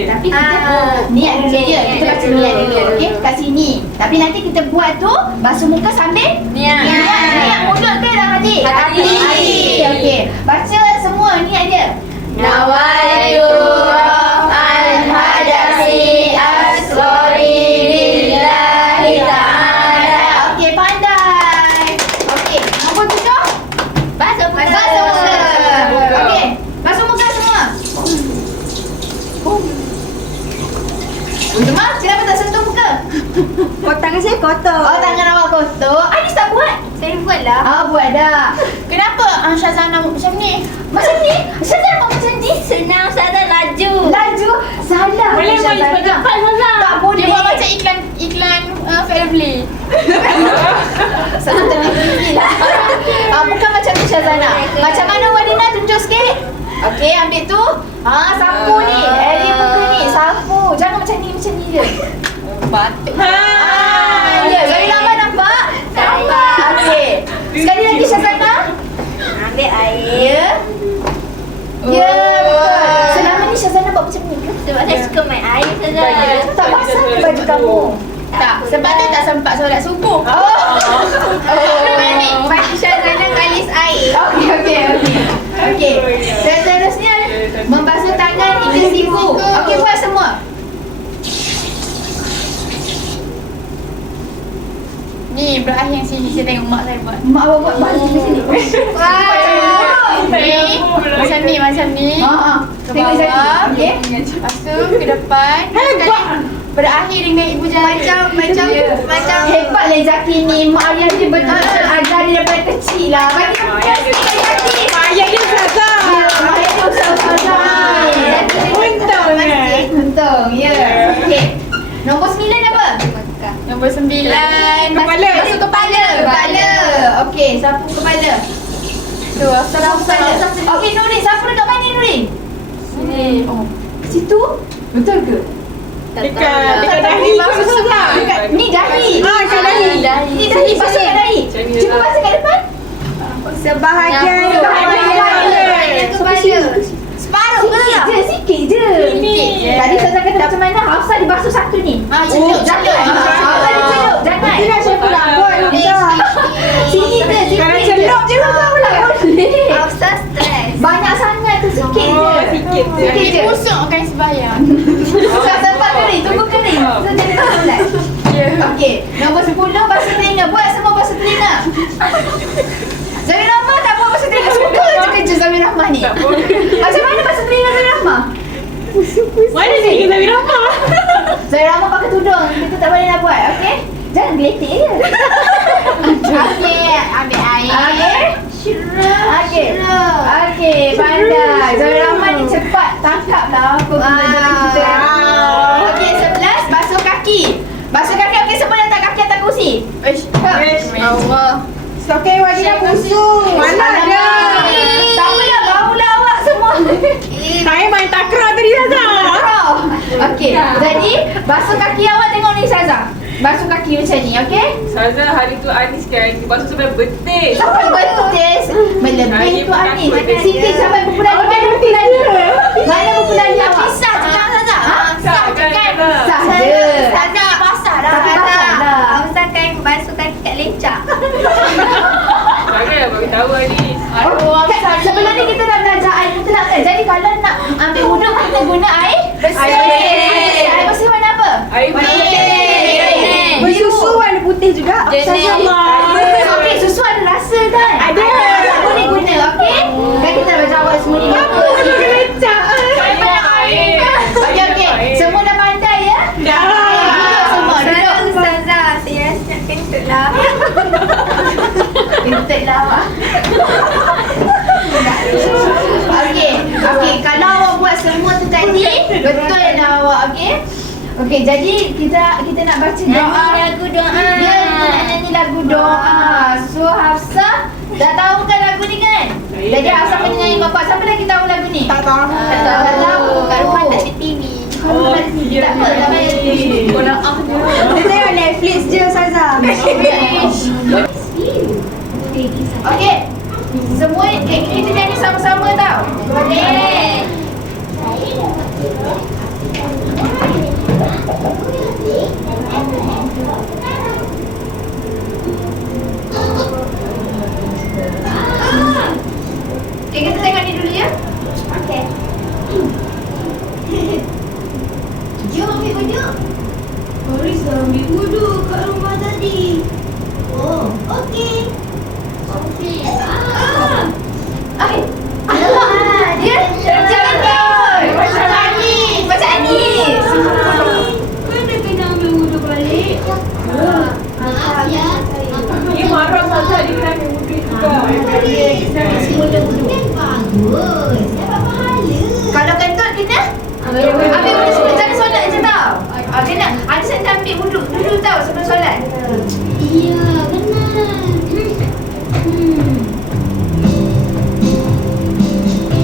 Tapi kita niat dulu je. Kita baca niat dulu. Okey, kat sini. Tapi nanti kita buat tu basuh muka sambil niat mulut ke dalam hati? Hati. Okey. Baca semua niat dia. Nawaitu raf'al hadasi asghari lillahi ta'ala. Okey, pandai. Okey, nombor 7. Basuh muka. Okey, basuh muka semua. Cuma, kenapa tak sentuh muka? Tangan saya kotor. Oh, tangan awak kotor. Anis tak buat? Saya buat lah. Buat dah. Kenapa Syazana macam ni? Macam ni? Syazana buat macam ni? Senang Syazana laju. Laju? Salah. Boleh buat cepat Syazana. Tak boleh. Dia buat macam iklan family. Salah terlebih lah. Bukan macam tu Syazana. Macam mana Wadina? Tunjuk sikit. Okey, ambil tu. Sapu ni. Area muka ni. Sapu. Jangan macam ni je. Batuk. Ya, Zahir Rahman nampak? Nampak. Okey. Sekali lagi Syazana. Ambil air. Ya, betul. Selama ni Syazana buat macam ni ke? Sebab saya suka main air Syazana. Tak basah ke baju kamu? Tak, sebab dia tak sempat solat subuh. Baju Syazana kalis air. Okey. Seterusnya membasuh tangan hingga siku. Okey, buat semua. Ni berakhir yang sini. Saya tengok mak saya buat. Mak awak buat balik di sini. Ni macam ni. Tengok Ke bawah. Zaki. Okey. Lepas tu ke depan. Sekali berakhir dengan ibu jari. Macam Hebatlah Zaki ni. Mak ayah dia betul-betul ajar dia daripada kecil lah. Bagi kasih Zaki. Ayah dia Zaza. Mak ayah dia usaha-usaha. Untung, ya. Okey. Nombor 9 apa? Nombor 9. Kepala. Basuh kepala. Okey, sapu kepala. Tu, Sapu kepala. Okey, Nurin, sapu dekat mana Nurin? sini. Oh. Situ? Betul ke? Dekat dahi Maksud Zaza. Ni dahi. Dekat dahi. Ni dahi, basuh kat dahi. Cuba basuh kat depan. Sebahagian Kepala. Separuh ke? Sikit je. Tadi Zaza kata macam mana? Hafsah dibasuh satu ni. Celup. Jangan. Hafsah dicelup. Jangan. Tidak saya pula buat. Sini je, sini. Kalau celup je lah kau lah. Boleh. Hafsah stres. Banyak sangat tu, sikit je. Sikit je. Sikit je. Busuk kan sembahyang. Tak sempat kering, tunggu kering. So jadi tak solat. Okey, nombor 10 basuh telinga. Buat semua basuh telinga. Zahir Rahman tak buat basuh telinga. Suka je kerja Zahir Rahman ni. Macam mana basuh telinga Zahir Rahman? Mana sini kita Wirama? Zahir Rahman pakai tudung. Kita tak boleh nak buat, okey? Jangan geletik je. Okey, ambil air. Okey, pandai. Zahir Rahman ni cepat. Tangkap lah apa benda kita. Okey, 11 basuh kaki. Basuh kaki, okey, semua letak kaki atas kursi. Allah. Okey, Wadina busuk. Mana ada? Tak apalah, baulah awak semua. Saya main takraw tadi Zaza. Okey, jadi basuh kaki awak tengok ni Saza. Basuh kaki macam ni, okey? Saza hari tu Anis kan basuh sampai betis. Sampai betis. Melebih tu Anis. Sikit sampai berpulali. Mana berpulali? Mana berpulali awak? Pisah cakap Saza. Sah kan? Sah je. Saza basah dah. Tapi basah dah. Hafsah kan basuh kaki kat lecak. Jangan bagi tahu ni. Sebelum ni kita dah belajar air mutlak kan? Jadi kalau nak ambil wuduk kita guna air bersih. Air bersih warna apa? Air putih. Bersusu warna putih juga. Jenis. Okey, susu ada rasa kan? Ada. Boleh guna, okey? Kan kita dah belajar awal semua ni. Banyak air. Okey. Semua dah pandai ya? Duduk semua, duduk. Saza, saya rasa nak kentut lah. Kita lah awak. Okey, kalau awak buat semua tu tadi, betul lah awak, okey? Okey, jadi kita nak baca doa. Lagu doa. Ya, kita nak nyanyi lagu doa. So Hafsah dah tahu kan lagu ni kan? Jadi Hafsah penyanyi bapak. Siapa lagi tahu lagu ni? Tak tahu. Tak tahu. Kat rumah tak ada TV. Oh, tak apa, tak payah TV. Dia tengok Netflix je Saza. Okey. Semua kita nyanyi sama-sama tau. Boleh. Okay, kita tengok ni dulu ya. Okey. Jom ambil wuduk. Haris ambil wuduk kat rumah tadi. Oh, okey. Okey. Okey. Dia jangan betul. Macam Anis. Kena ambil wuduk balik. Maaf ya. Dia marah saja dia kena ambil wuduk juga. Semua dah wuduk. Bagus. Dapat pahala. Kalau kentut kena ambil wuduk sebelum jangan solat je tau. Kena. Ada saya ambil wuduk dulu tau sebelum solat. Iya, benar.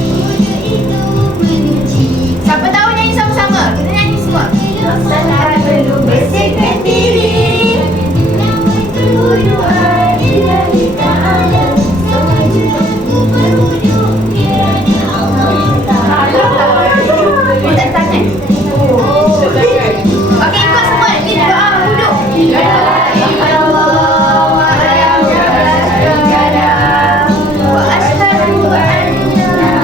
Wuduk itu menyuci. Siapa tahu nyanyi sama-sama? Kita nyanyi semua. Salah perlu bersihkan diri. Namun berdoa lillahi ta'ala. Sewajib aku berwuduk kiranya Allah Ta'ala. Oh, tak tangan. Okey, ikut semua. Ni doa wuduk. Ya Allah wa wa asyhadu anna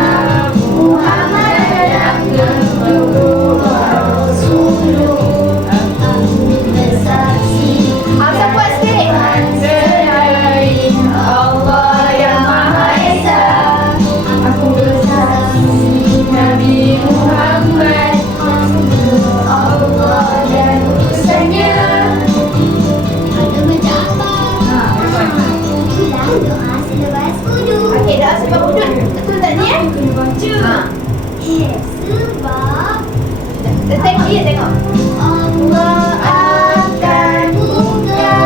Muhammadan abduhu wa rasuluh. Aku bersaksi Hafsah buat sikit. selain Allah yang Maha Esa. aku bersaksi Nabi Muhammad Allah dan utusannya. Ada baca apa? Itulah doa selepas wuduk. Okey, doa sebab wuduk. Betul tak ni Kena baca. Sebab Tengok dia, tengok. Allah akan buka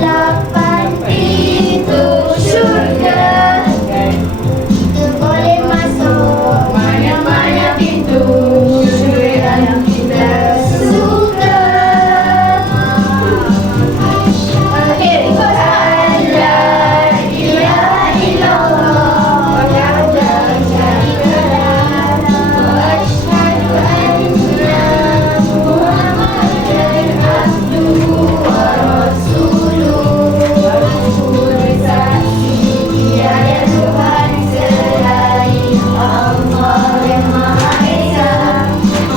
8 pintu syurga. Kita boleh masuk mana-mana pintu syurga yang kita suka. Okey, ikut sama. La ilaha illallah wahdahu la syarika lah wa asyhadu anna Muhammadan abduhu wa rasuluh. Aku bersaksi tiada Tuhan selain Allah yang Maha Esa.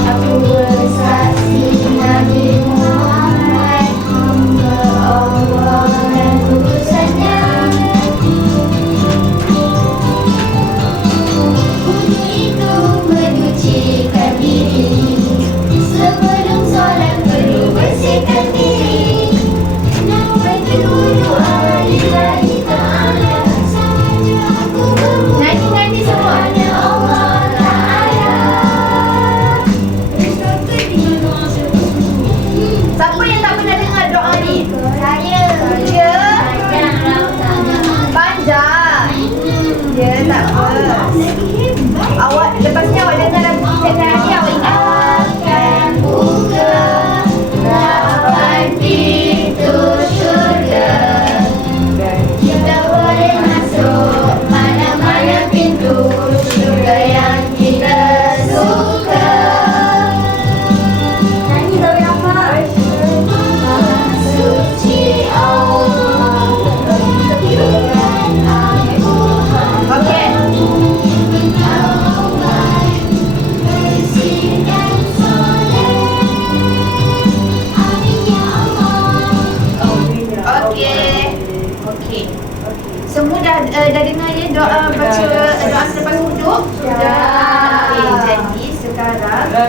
Aku bersaksi Nabi Muhammad hamba Allah dan utusannya. Wuduk itu menyucikan diri. Sebelum solat perlu bersihkan diri. Nawaitul wudu'a lillahi ta'ala. Sahaja aku berwuduk Nyanyi-nyanyi semua. kepada Allah Ta'ala. Siapa yang tak pernah dengar doa ni? Saya. Ya. Panjang. Panjang. Ya, tak apa. Awak, lepas ni awak dengar lagu kita nyanyi, awak ingat. Akan buka 8 pintu syurga. Kita boleh masuk mana-mana pintu syurga yang kita suka. Nyanyi tahu yang apa? Suci Allah, Tuhan aku hamba. Okey. Allah bersihkan solat. Amin ya Allah. Okey. Semua dah dengar ya doa baca doa selepas wuduk? Sudah. Okey, jadi sekarang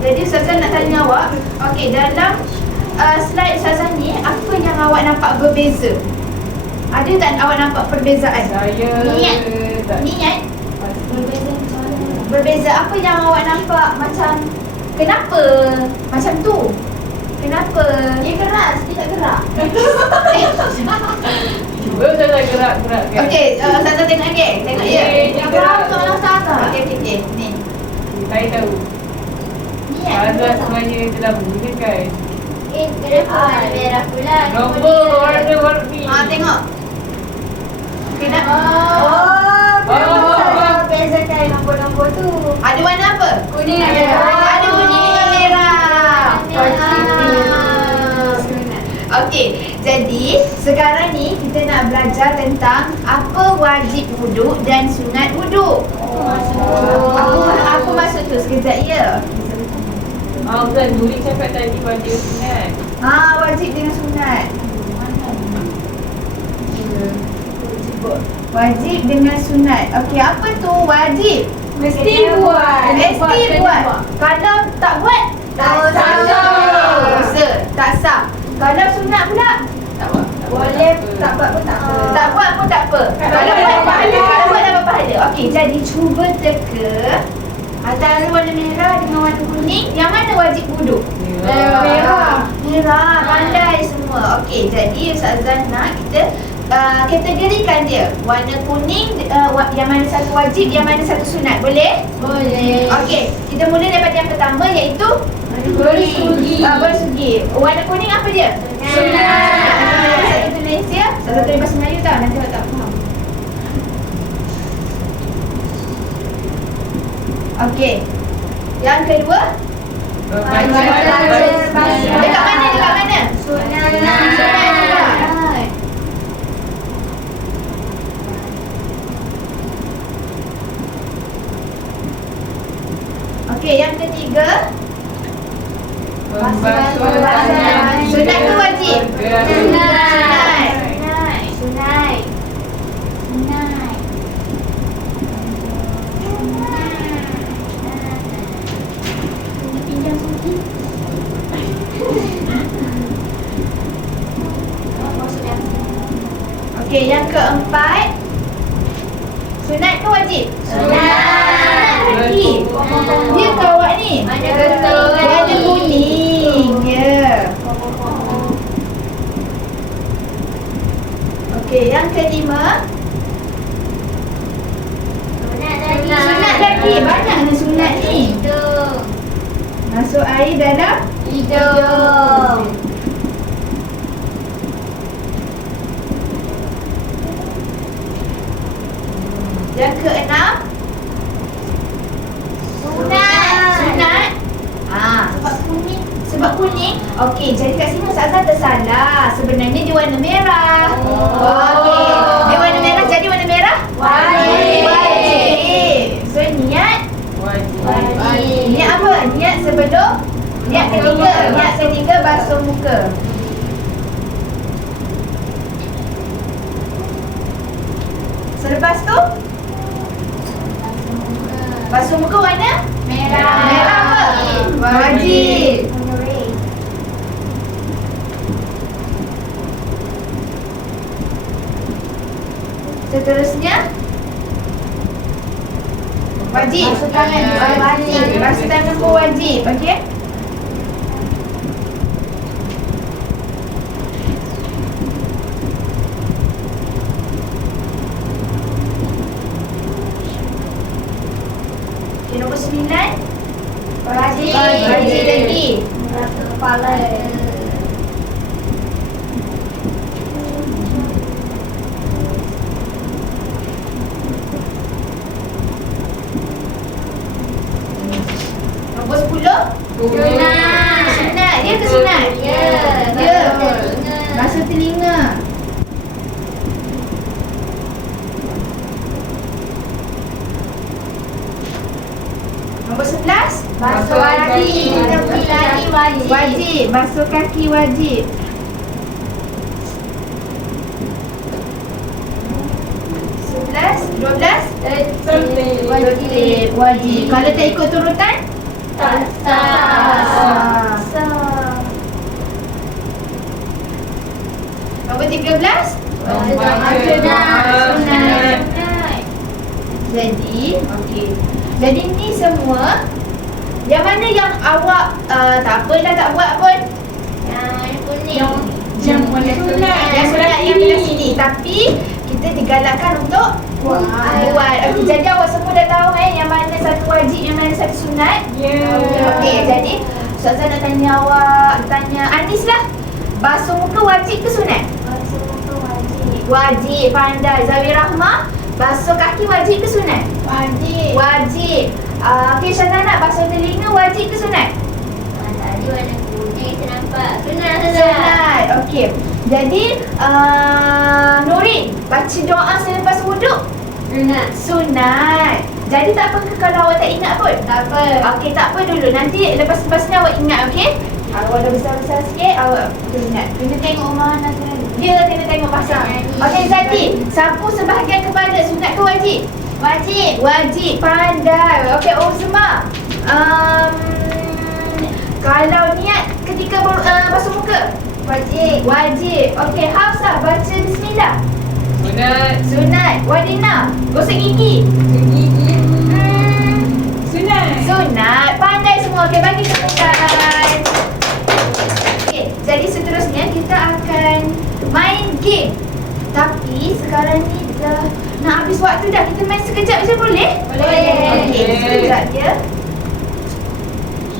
jadi Ustazah nak tanya awak. Okey, dalam slide Ustazah ni, apa yang awak nampak berbeza? Ada tak awak nampak perbezaan? Niat. Berbeza. Apa yang awak nampak macam kenapa macam tu? Kenapa? Dia keras, tidak gerak. Cuba Ustazah gerak-gerak kan. Okey, Ustazah tengok okey. Tengok ya. Dia gerak. Okey. Ni. Saya tahu. Niat. Ustazah sebenarnya telah menggunakan Warna merah pula. nombor warna-warni. Tengok. Kenapa? Bezakan nombor-nombor tu. Ada warna apa? Kuning. Ada kuning dengan merah. Okey, jadi sekarang ni kita nak belajar tentang apa wajib wuduk dan sunat wuduk. Apa maksud tu? Sekejap ya. Ustaz Nuri cakap tadi wajib sunat. Wajib dengan sunat. Wajib dengan sunat. Okey, apa tu wajib? Mesti buat. Mesti buat. Kalau tak buat, tak sah. Tak sah. Kalau sunat pula, Boleh tak buat pun tak apa. tak buat pun tak apa. Kalau buat pahala. Kalau buat dapat pahala. Okey, jadi cuba teka antara warna merah dengan warna kuning, yang mana wajib wuduk? Merah. Merah, pandai semua. Okey, jadi Ustazah nak kita kategorikan dia. Warna kuning yang mana satu wajib, yang mana satu sunat. Boleh? Boleh. Okey, kita mula daripada yang pertama iaitu Bersugi. bersugi. Warna kuning apa dia? Sunat. Satu tulis ya. Satu tulis bahasa Melayu tau, nanti awak tak faham. Okey. Yang kedua, dekat mana? Dekat mana? Sunat. Sunat juga. Okey, yang ketiga, Membasuh tangan. sunat tu wajib. Sunat. Sunat. Okey, yang keempat, sunat ke wajib? Sunat lagi. Dia ke awak ni? Warna kuning. Ya. Okey, yang kelima, sunat lagi. Banyak ni sunat ni. Masuk air dalam Hidung. Yang keenam, sunat. Sebab kuning. Okey, jadi kat sini Ustazah tersalah. Sebenarnya dia warna merah. Okey. Dia warna merah, jadi warna merah? Wajib. So niat. wajib. Niat apa? Niat sebelum niat ketiga. Niat ketiga basuh muka. Selepas tu basuh muka warna? Merah apa? Wajib. Seterusnya wajib. Basuh tangan. Wajib. Basuh tangan pun wajib. Okey? Okay, nombor 9. Wajib. Wajib lagi. Basuh kepala. Nombor 10. Sunat. Sunat. Dia ke sunat? Ya. Ya. Telinga. Basuh telinga. Nombor 11. Basuh kaki. Basuh kaki wajib. Wajib. Basuh kaki wajib. Sebelas, 12. Wajib. Wajib. Kalau tak ikut turutan? Tak sah. Nombor 13. Sunat. Jadi, okey. Jadi ni semua yang mana yang awak tak apalah tak buat pun. Yang kuning. Yang mana sunat? Yang sunat yang belah sini. Tapi kita digalakkan untuk buat. Okey, jadi awak semua dah tahu yang mana satu wajib, yang mana satu sunat. Okey, jadi Ustazah nak tanya awak, tanya Anis lah. Basuh muka wajib ke sunat? Basuh muka wajib. Wajib, pandai. Zawi Rahmah, basuh kaki wajib ke sunat? Wajib. Wajib. Okey, Syazana, basuh telinga wajib ke sunat? Tadi warna kuning kita nampak. Sunat. Sunat. Okey. Jadi Nurin, baca doa selepas wuduk? Sunat. Sunat. Jadi tak apa ke kalau awak tak ingat pun? Tak apa. Okey, tak apa dulu. Nanti lepas ni awak ingat, okey? Awak dah besar-besar sikit, awak ingat. Kena tengok rumah anak lagi. Dia kena tengok pasal. Okey, Zati, sapu sebahagian kepala sunat ke wajib? Wajib. Wajib, pandai. Okey, Uzma. Kalau niat ketika basuh muka? Wajib. Wajib. Okey, Hafsah, baca bismillah. Sunat. Sunat. Wadina, gosok gigi. Gigi. Sunat. Sunat. Pandai semua. Okey, bagi tepukan. Okey, jadi seterusnya kita akan main game. Tapi sekarang ni dah nak habis waktu dah. Kita main sekejap je boleh? Boleh. Okey, sekejap je.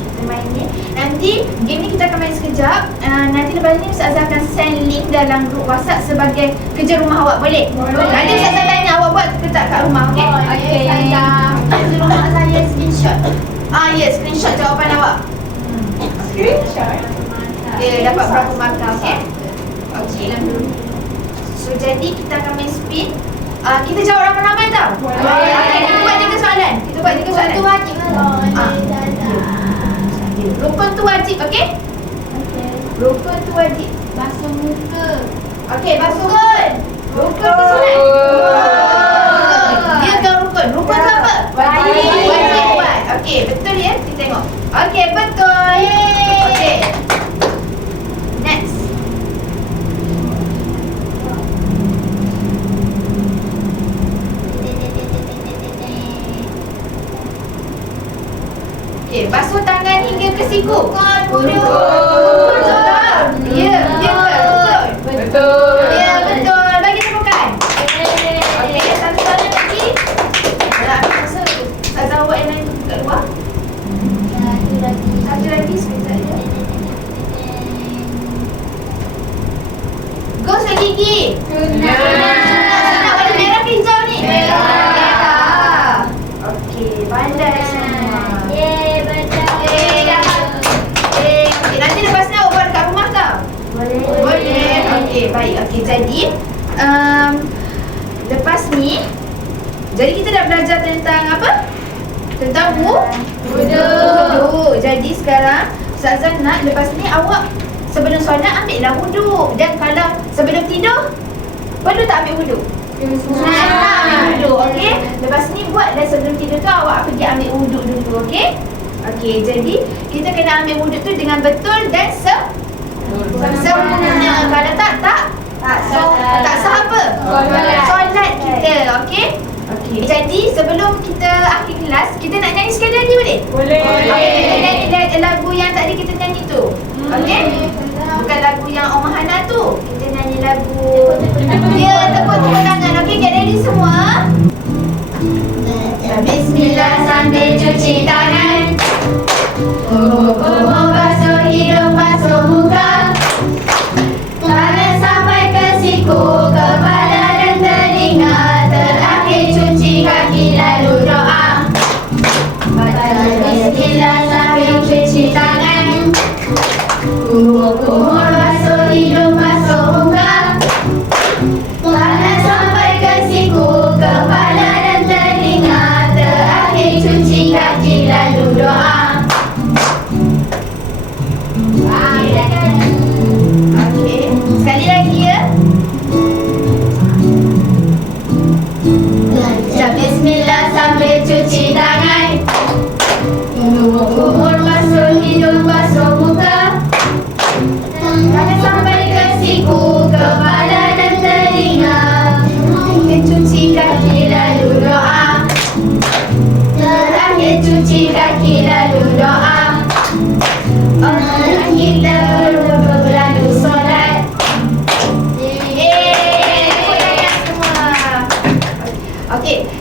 Kita main ni. Nanti game ni kita akan main sekejap. Nanti lepas ni Ustazah akan send link dalam grup WhatsApp sebagai kerja rumah awak. Boleh? Nanti Ustazah tanya awak buat ke tak kat rumah, okey? Okey. Kerja rumah saya screenshot. Ya, screenshot jawapan awak. Screenshot. Dia dapat berapa markah, okey? Okey. So jadi kita akan main spin. Kita jawab ramai-ramai tau. Boleh. Kita buat 3 soalan. Kita buat 3 soalan. Itu wajib kan? Rukun tu wajib, okey? Rukun tu wajib. Basuh muka. Okey, basuh. Rukun ke sunat? Dia kan rukun. Rukun tu apa? Wajib. Wajib buat. Okey, betul ya? Kita tengok. Okey, betul. Okey. Next. Okey, basuh tangan hingga ke siku. Rukun. Ya, dia ke? Rukun. Betul. Ya, betul. Bagi tepukan. Okey, satu soalan lagi. Nak ambil masa tu. Ustazah awak yang lain tu kat luar. Satu lagi sekejap je. Gosok gigi. Sunat. Sunat warna merah ke hijau ni? Merah. Okey, pandai semua. Yeay, betul. Okey, nanti lepas ni awak buat dekat rumah tau? Boleh. Okey, baik. Okey, jadi lepas ni jadi kita dah belajar tentang apa? Tentang wuduk. Jadi sekarang Ustazah nak lepas ni awak sebelum solat ambillah wuduk. Dan kalau sebelum tidur perlu tak ambil wuduk? Sunat ambil wuduk, okey? Lepas ni buat dan sebelum tidur tu awak pergi ambil wuduk dulu, okey? Okey, jadi kita kena ambil wuduk tu dengan betul dan sempurna. Kalau tak sah apa? Solat kita, okey? Okey. Jadi sebelum kita akhir kelas, kita nak nyanyi sekali lagi boleh? Boleh. Okey, kita nyanyi lagu yang tadi kita nyanyi tu. Okey? Bukan lagu yang Omah Hana tu. Kita nyanyi lagu. Ya, tepuk tangan. Okey, get ready semua. Bismillah sambil cuci tangan. Basuh hidung, basuh muka. Tangan sampai ke siku, kepala dan telinga. Terakhir cuci kaki lalu doa. Baca bismillah sambil cuci tangan. Kumur basuh hidung, basuh muka. Tangan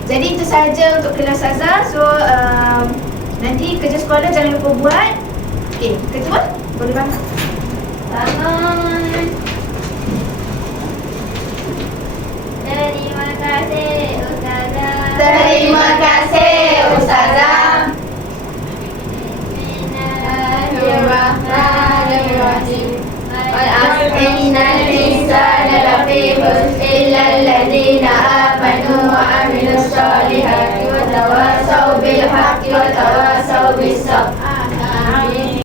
Jadi itu sahaja untuk kelas Azhar. So nanti kerja sekolah jangan lupa buat. Okey, ketua boleh bantu. Bangun. Terima kasih Ustazah. Terima kasih Ustazah. Bismillahirrahmanirrahim. Innal insana lafi khusr illa alladhina amanu wa amilus solihati wa tawasaw